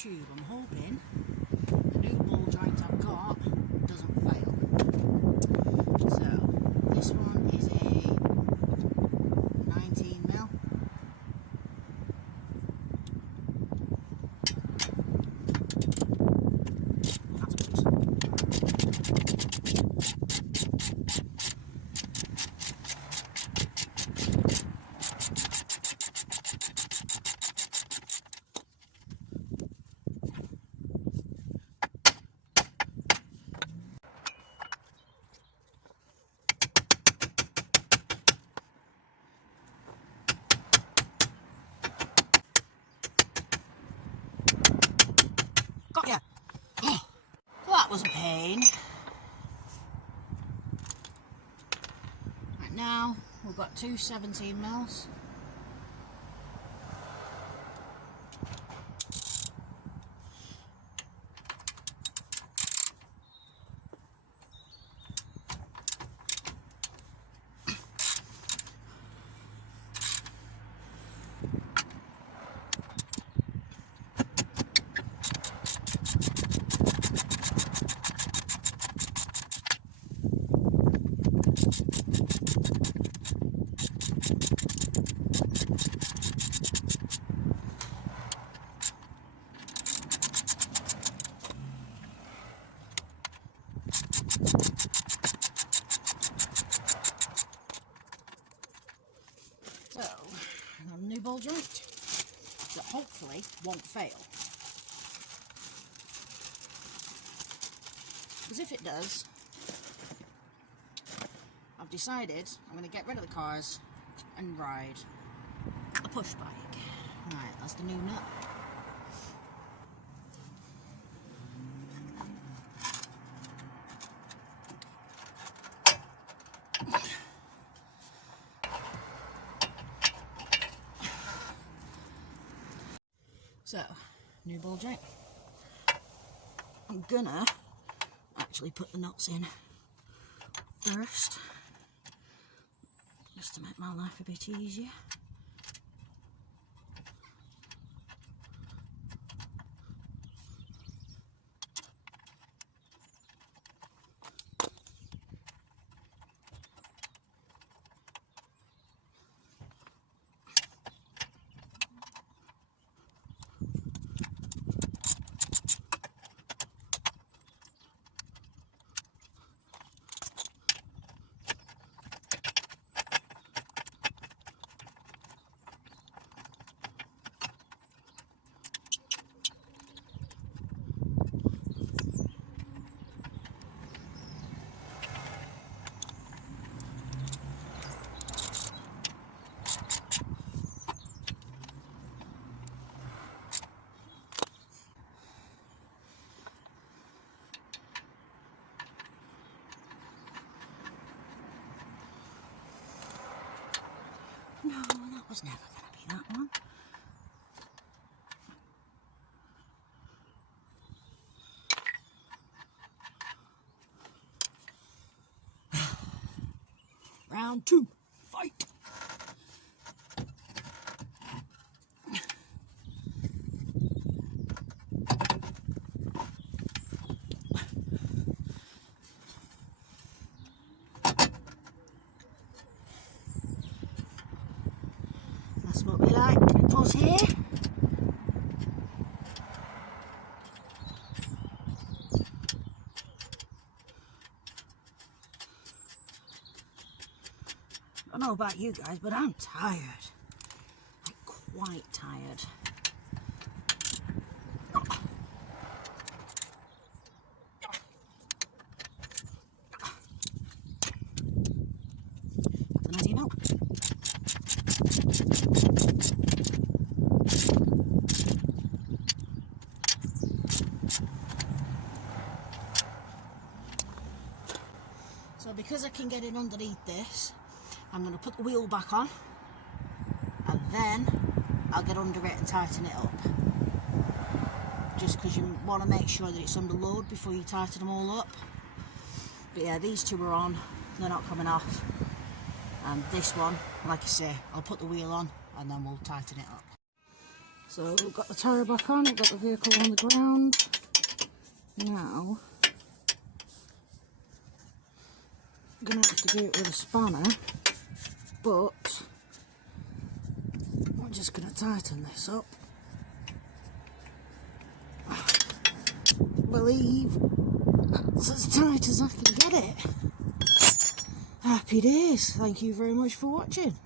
tube. I'm hoping the new ball joint I've got doesn't fail. So this one is a 19mm. Got ya! Oh, so that was a pain. Right now, we've got two 17mm. So, a new ball joint that hopefully won't fail. Because if it does, I've decided I'm going to get rid of the cars and ride a push bike. Right, that's the new nut. So, new ball joint. I'm gonna actually put the nuts in first, just to make my life a bit easier. No, that was never going to be that one. Round two, fight! That's what we like to put here. I don't know about you guys, but I'm tired. I'm quite tired. That's a nice email. So because I can get it underneath this, I'm going to put the wheel back on and then I'll get under it and tighten it up. Just because you want to make sure that it's under load before you tighten them all up. But yeah, these two are on, they're not coming off. And this one, like I say, I'll put the wheel on and then we'll tighten it up. So we've got the tyre back on, we've got the vehicle on the ground. Now, I'm going to have to do it with a spanner, but I'm just going to tighten this up. I believe that's as tight as I can get it. Happy days. Thank you very much for watching.